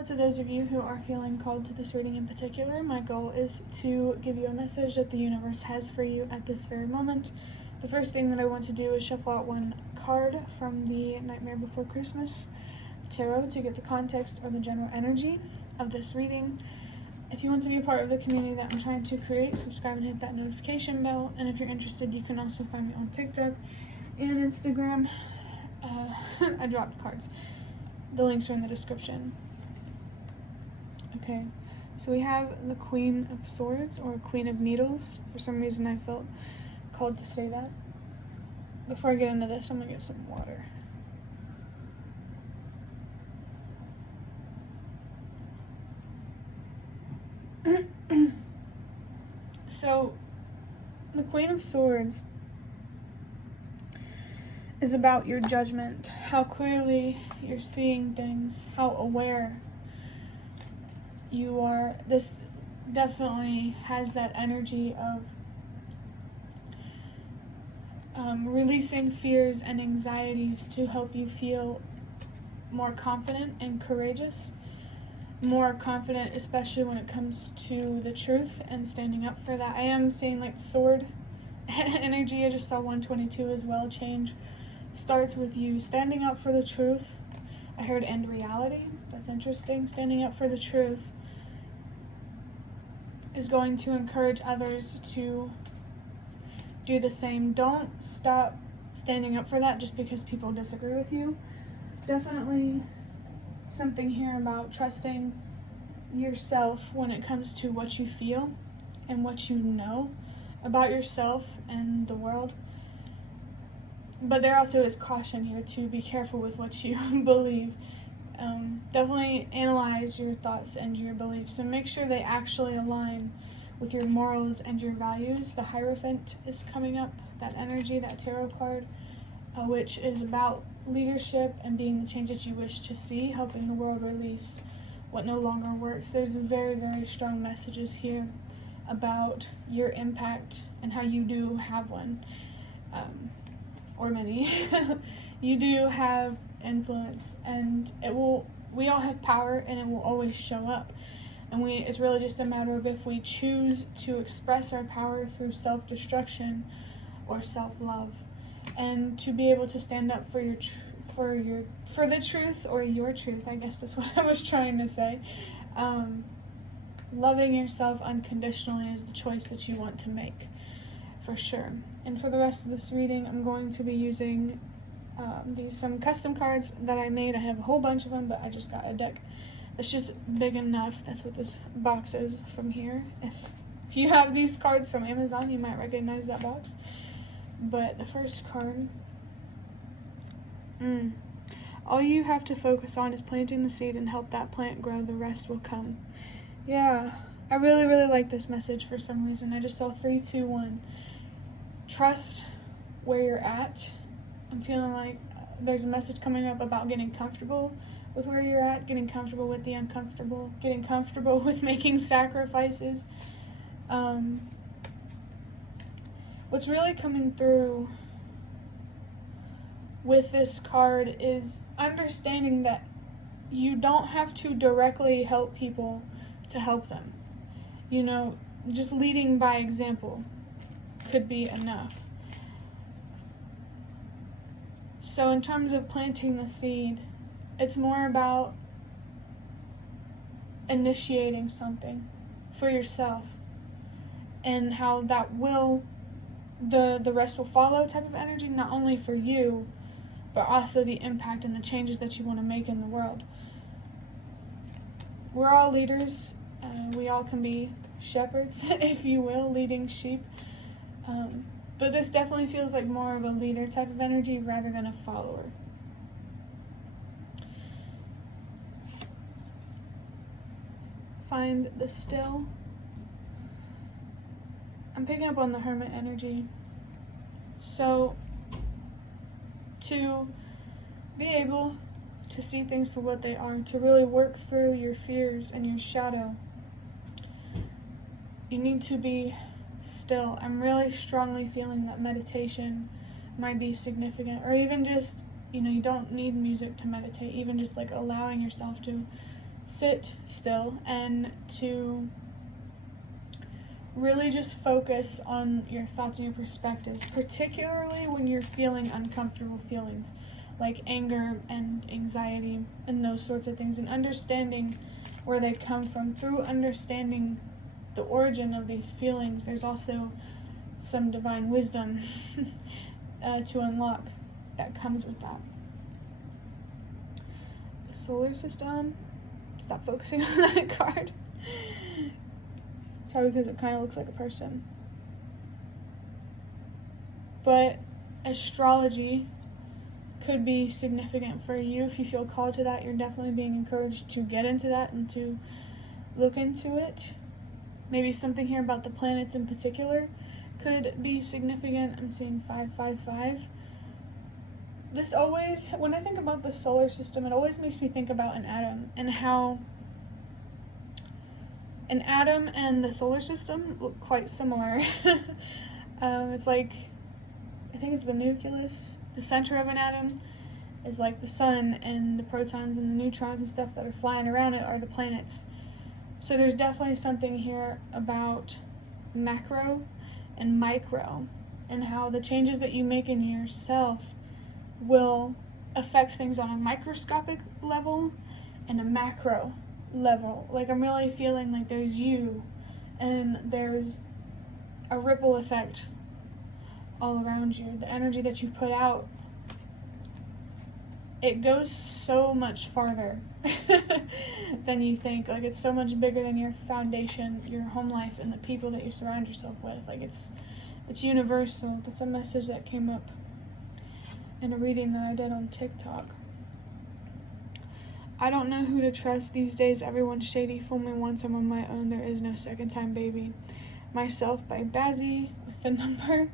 hello to those of you who are feeling called to this reading in particular. My goal is to give you a message that the universe has for you at this very moment. The first thing that I want to do is shuffle out one card from the Nightmare Before Christmas tarot to get the context or the general energy of this reading. If you want to be a part of the community that I'm trying to create, subscribe and hit that notification bell. And if you're interested, you can also find me on TikTok and Instagram. I dropped cards. The links are in the description. Okay, so we have the Queen of Swords or Queen of Needles. For some reason I felt called to say that. Before I get into this, I'm gonna get some water. So, the Queen of Swords is about your judgment, how clearly you're seeing things, how aware you are. This definitely has that energy of releasing fears and anxieties to help you feel more confident and courageous. More confident, especially when it comes to the truth and standing up for that. I am seeing like sword energy. I just saw 122 as well change. Starts with you standing up for the truth. I heard end reality. That's interesting. Standing up for the truth is going to encourage others to do the same. Don't stop standing up for that just because people disagree with you. Definitely something here about trusting yourself when it comes to what you feel and what you know about yourself and the world. But there also is caution here to be careful with what you believe. Definitely analyze your thoughts and your beliefs and make sure they actually align with your morals and your values. The Hierophant is coming up, that energy, that tarot card, which is about leadership and being the change that you wish to see, helping the world release what no longer works. There's very, very strong messages here about your impact and how you do have one, or many. You do have influence, and we all have power, and it will always show up. And it's really just a matter of if we choose to express our power through self-destruction or self-love, and to be able to stand up for the truth or your truth. I guess that's what I was trying to say. Loving yourself unconditionally is the choice that you want to make, for sure. And for the rest of this reading, I'm going to be using some custom cards that I made. I have a whole bunch of them, but I just got a deck that's just big enough. That's what this box is from here. If you have these cards from Amazon, you might recognize that box. But the first card, all you have to focus on is planting the seed and help that plant grow. The rest will come. Yeah, I really, really like this message for some reason. I just saw 3, 2, 1. Trust where you're at. I'm feeling like there's a message coming up about getting comfortable with where you're at, getting comfortable with the uncomfortable, getting comfortable with making sacrifices. What's really coming through with this card is understanding that you don't have to directly help people to help them. You know, just leading by example could be enough. So in terms of planting the seed, it's more about initiating something for yourself and how that will, the rest will follow type of energy, not only for you, but also the impact and the changes that you want to make in the world. We're all leaders. We all can be shepherds, if you will, leading sheep. But this definitely feels like more of a leader type of energy rather than a follower. Find the still. I'm picking up on the Hermit energy. So, to be able to see things for what they are, to really work through your fears and your shadow, you need to be still. I'm really strongly feeling that meditation might be significant, or even just, you don't need music to meditate, even just like allowing yourself to sit still and to really just focus on your thoughts and your perspectives, particularly when you're feeling uncomfortable feelings like anger and anxiety and those sorts of things, and understanding where they come from. Through understanding the origin of these feelings, there's also some divine wisdom to unlock that comes with that. The solar system. Stop focusing on that card. Sorry, because it kind of looks like a person. But astrology could be significant for you. If you feel called to that, you're definitely being encouraged to get into that and to look into it. Maybe something here about the planets in particular could be significant. I'm seeing 555. This always, when I think about the solar system, it always makes me think about an atom and how an atom and the solar system look quite similar. It's like, I think it's the nucleus. The center of an atom is like the sun, and the protons and the neutrons and stuff that are flying around it are the planets. So there's definitely something here about macro and micro, and how the changes that you make in yourself will affect things on a microscopic level and a macro level. Like, I'm really feeling like there's you and there's a ripple effect all around you. The energy that you put out, it goes so much farther than you think. Like, it's so much bigger than your foundation, your home life, and the people that you surround yourself with. Like, it's universal. That's a message that came up in a reading that I did on TikTok. I don't know who to trust these days. Everyone's shady. Fool me once, I'm on my own. There is no second time, baby. Myself by Bazzy with the number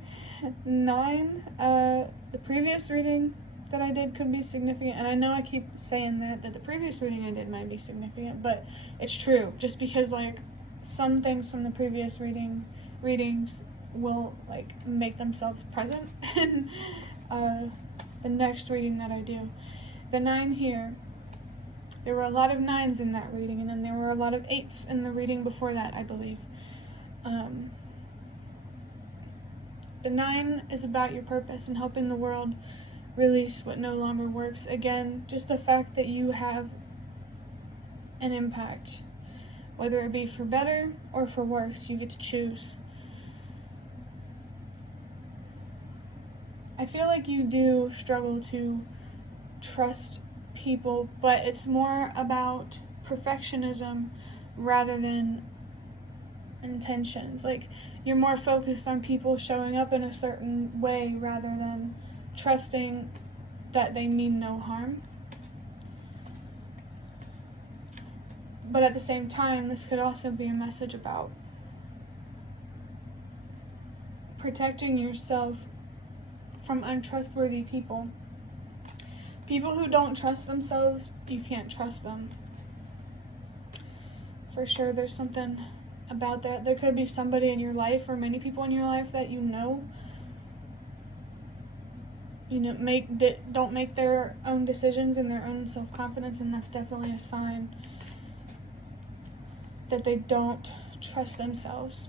9. The previous reading that I did could be significant, and I know I keep saying that the previous reading I did might be significant, but it's true. Just because, like, some things from the previous readings will, like, make themselves present in the next reading that I do. The 9 here, there were a lot of 9s in that reading, and then there were a lot of 8s in the reading before that, I believe. The 9 is about your purpose and helping the world release what no longer works. Again, just the fact that you have an impact, whether it be for better or for worse, you get to choose. I feel like you do struggle to trust people, but it's more about perfectionism rather than intentions. Like, you're more focused on people showing up in a certain way rather than trusting that they mean no harm. But at the same time, this could also be a message about protecting yourself from untrustworthy people. People who don't trust themselves, you can't trust them. For sure, there's something about that. There could be somebody in your life, or many people in your life, that you know don't make their own decisions and their own self-confidence, and that's definitely a sign that they don't trust themselves.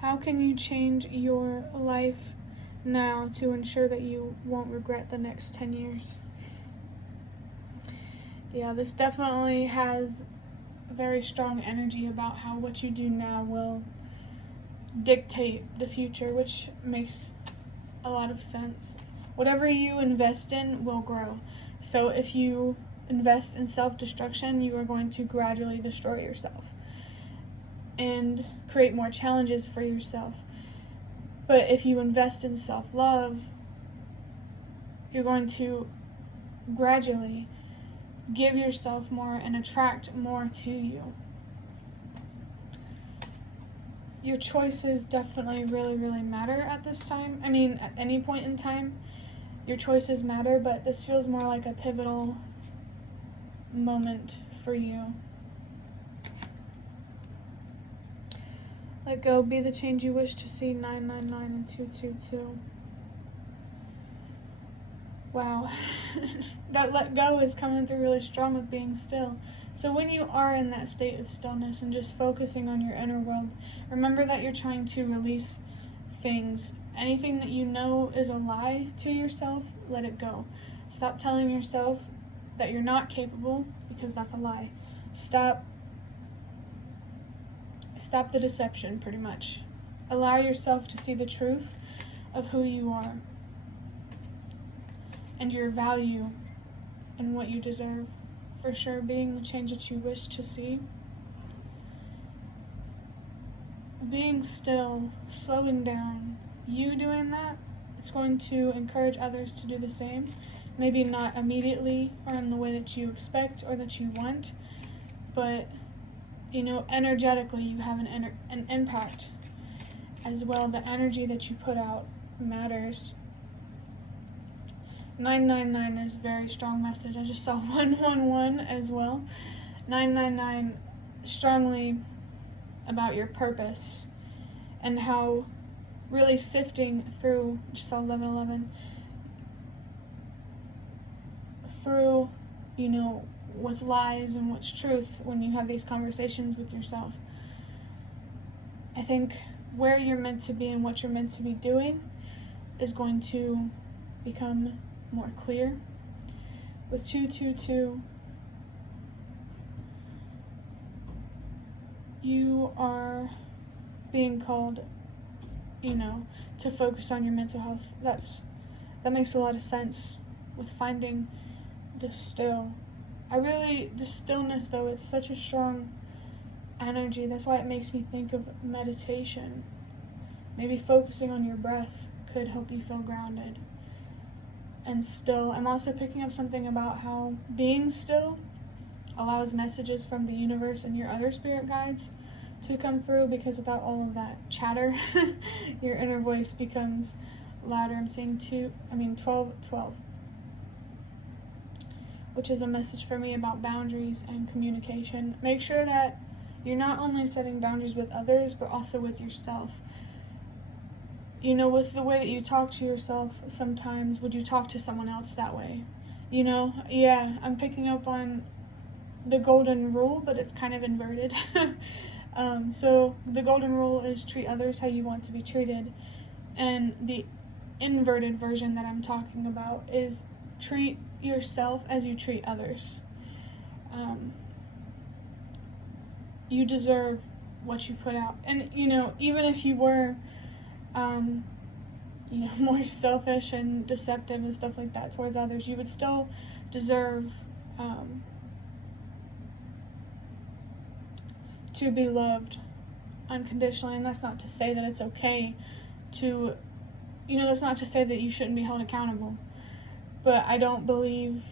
How can you change your life now to ensure that you won't regret the next 10 years? Yeah, this definitely has a very strong energy about how what you do now will dictate the future, which makes a lot of sense. Whatever you invest in will grow. So if you invest in self-destruction, you are going to gradually destroy yourself and create more challenges for yourself. But if you invest in self-love, you're going to gradually give yourself more and attract more to you. Your choices definitely really, really matter at this time. I mean, at any point in time, your choices matter, but this feels more like a pivotal moment for you. Let go, be the change you wish to see. 999 and 222. Wow. That let go is coming through really strong with being still. So when you are in that state of stillness and just focusing on your inner world, remember that you're trying to release things. Anything that you know is a lie to yourself, let it go. Stop telling yourself that you're not capable, because that's a lie. Stop the deception, pretty much. Allow yourself to see the truth of who you are and your value and what you deserve. For sure, being the change that you wish to see. Being still, slowing down, you doing that, it's going to encourage others to do the same. Maybe not immediately or in the way that you expect or that you want, but, energetically you have an impact as well. The energy that you put out matters. 999 is a very strong message. I just saw 111 as well. 999 strongly about your purpose and how really sifting through, just saw 1111, through, what's lies and what's truth when you have these conversations with yourself. I think where you're meant to be and what you're meant to be doing is going to become more clear. With 222, you are being called, to focus on your mental health. That makes a lot of sense with finding the still. The stillness though, it's such a strong energy. That's why it makes me think of meditation. Maybe focusing on your breath could help you feel grounded and still. I'm also picking up something about how being still allows messages from the universe and your other spirit guides to come through, because without all of that chatter, your inner voice becomes louder. I'm seeing 12, which is a message for me about boundaries and communication. Make sure that you're not only setting boundaries with others, but also with yourself. With the way that you talk to yourself, sometimes would you talk to someone else that way? Yeah, I'm picking up on the golden rule, but it's kind of inverted. So the golden rule is treat others how you want to be treated. And the inverted version that I'm talking about is treat yourself as you treat others. You deserve what you put out. And, even if you were, more selfish and deceptive and stuff like that towards others, you would still deserve to be loved unconditionally. And that's not to say that it's okay to, that's not to say that you shouldn't be held accountable. But I don't believe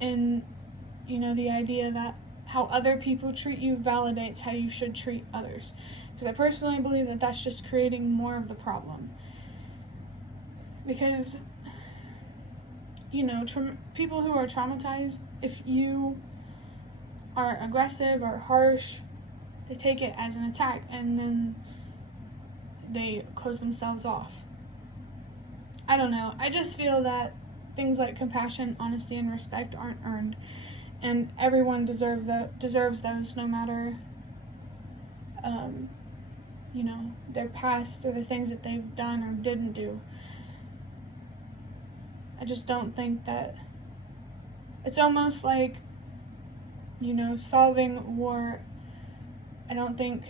in, the idea that how other people treat you validates how you should treat others. Because I personally believe that that's just creating more of the problem. Because, people who are traumatized, if you are aggressive or harsh, they take it as an attack and then they close themselves off. I don't know. I just feel that things like compassion, honesty, and respect aren't earned. And everyone deserves those, no matter, their past or the things that they've done or didn't do. I just don't think that... It's almost like, solving war. I don't think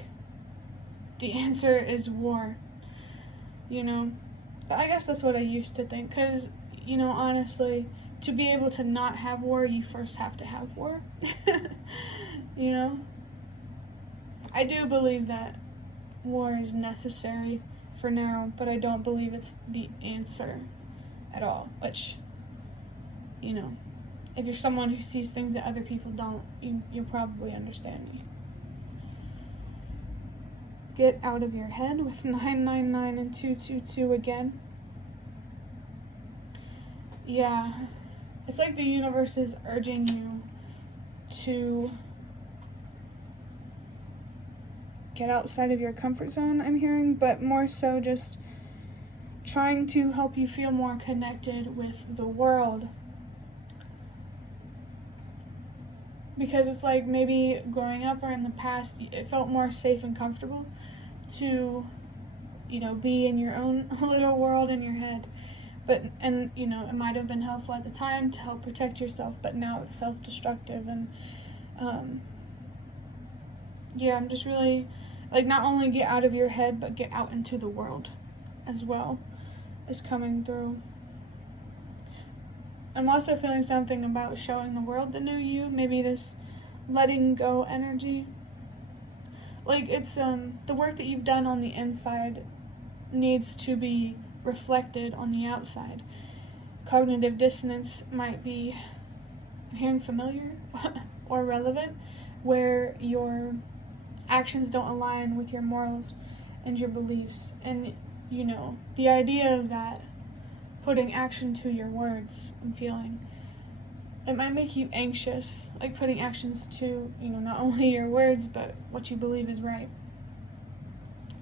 the answer is war. But I guess that's what I used to think. Because, honestly, to be able to not have war, you first have to have war. I do believe that war is necessary for now, but I don't believe it's the answer at all. Which, if you're someone who sees things that other people don't, you'll probably understand me. Get out of your head with 999 and 222 again. Yeah, it's like the universe is urging you to get outside of your comfort zone, I'm hearing, but more so just trying to help you feel more connected with the world. Because it's like maybe growing up or in the past, it felt more safe and comfortable to, be in your own little world in your head. And it might have been helpful at the time to help protect yourself, but now it's self-destructive. And I'm just really, not only get out of your head, but get out into the world as well is coming through. I'm also feeling something about showing the world the new you, maybe this letting go energy. It's the work that you've done on the inside needs to be reflected on the outside. Cognitive dissonance might be hearing familiar or relevant, where your actions don't align with your morals and your beliefs. And, the idea of that, putting action to your words and feeling, it might make you anxious, putting actions to, not only your words, but what you believe is right.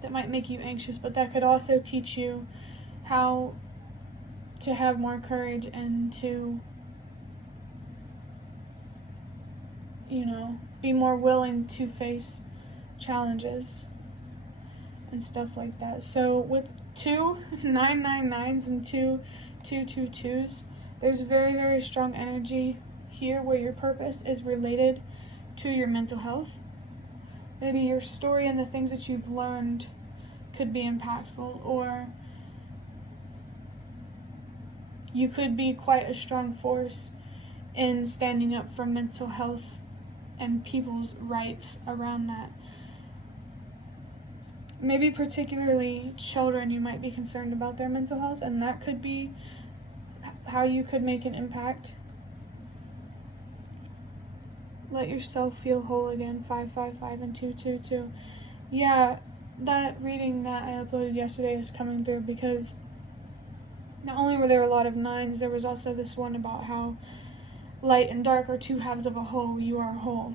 That might make you anxious, but that could also teach you how to have more courage and to, be more willing to face challenges and stuff like that. So with 2 999s and 2 222s, there's very, very strong energy here where your purpose is related to your mental health. Maybe your story and the things that you've learned could be impactful, or you could be quite a strong force in standing up for mental health and people's rights around that. Maybe particularly children, you might be concerned about their mental health, and that could be how you could make an impact. Let yourself feel whole again, 555 and 222. Yeah, that reading that I uploaded yesterday is coming through because not only were there a lot of 9s, there was also this one about how light and dark are 2 halves of a whole. You are a whole.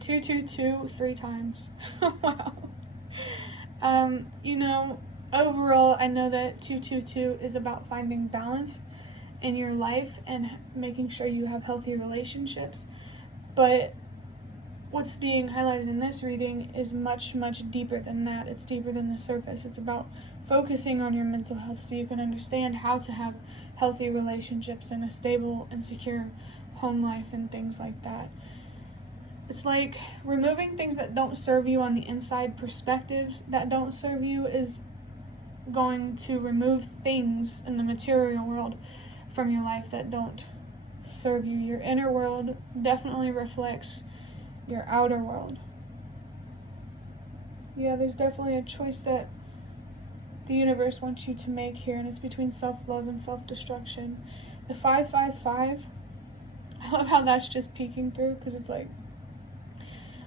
222 3 times. Wow. Overall, I know that 222 is about finding balance in your life and making sure you have healthy relationships. But what's being highlighted in this reading is much, much deeper than that. It's deeper than the surface. It's about focusing on your mental health so you can understand how to have healthy relationships and a stable and secure home life and things like that. It's like removing things that don't serve you on the inside. Perspectives that don't serve you is going to remove things in the material world from your life that don't serve you. Your inner world definitely reflects your outer world. Yeah, there's definitely a choice that the universe wants you to make here, and it's between self-love and self-destruction. The 555, I love how that's just peeking through, because it's like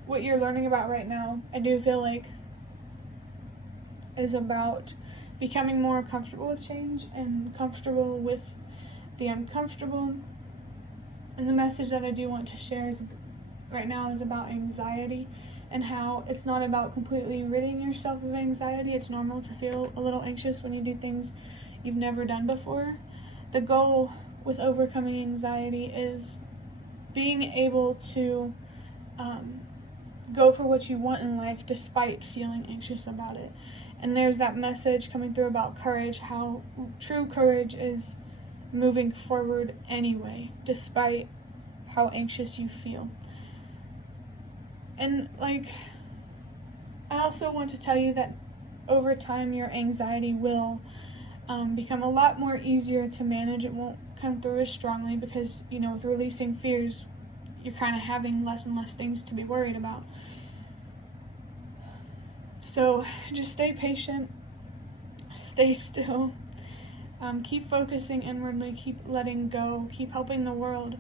what you're learning about right now, I do feel like is about becoming more comfortable with change and comfortable with the uncomfortable. And the message that I do want to share right now is about anxiety and how it's not about completely ridding yourself of anxiety. It's normal to feel a little anxious when you do things you've never done before. The goal with overcoming anxiety is being able to go for what you want in life despite feeling anxious about it. And there's that message coming through about courage, how true courage is moving forward anyway, despite how anxious you feel. And I also want to tell you that over time your anxiety will become a lot more easier to manage. It won't come through as strongly because, with releasing fears, you're kind of having less and less things to be worried about. So just stay patient, stay still, keep focusing inwardly, keep letting go, keep helping the world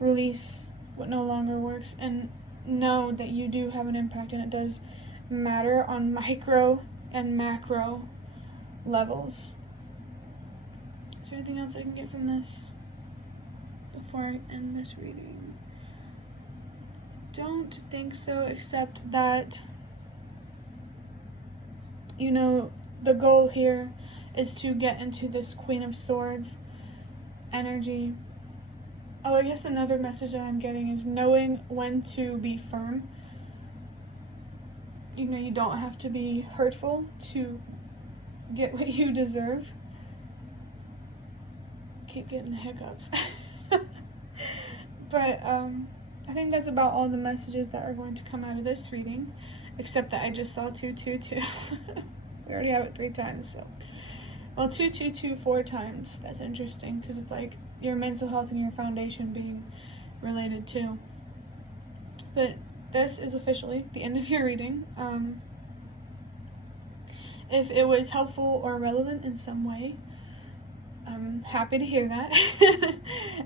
release what no longer works, and know that you do have an impact, and it does matter on micro and macro levels. Is there anything else I can get from this before I end this reading? Don't think so, except that the goal here is to get into this Queen of Swords energy. Oh, I guess another message that I'm getting is knowing when to be firm. You know, you don't have to be hurtful to get what you deserve. Keep getting the hiccups. But I think that's about all the messages that are going to come out of this reading, except that I just saw 222. We already have it 3 times, so. Well, 222 4 times. That's interesting, because it's like your mental health and your foundation being related too. But this is officially the end of your reading. If it was helpful or relevant in some way, I'm happy to hear that.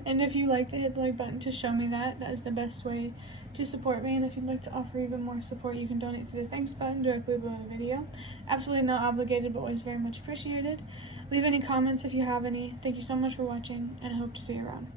And if you like to hit the like button to show me that, that is the best way to support me. And if you'd like to offer even more support, you can donate through the thanks button directly below the video. Absolutely not obligated, but always very much appreciated. Leave any comments if you have any. Thank you so much for watching, and I hope to see you around.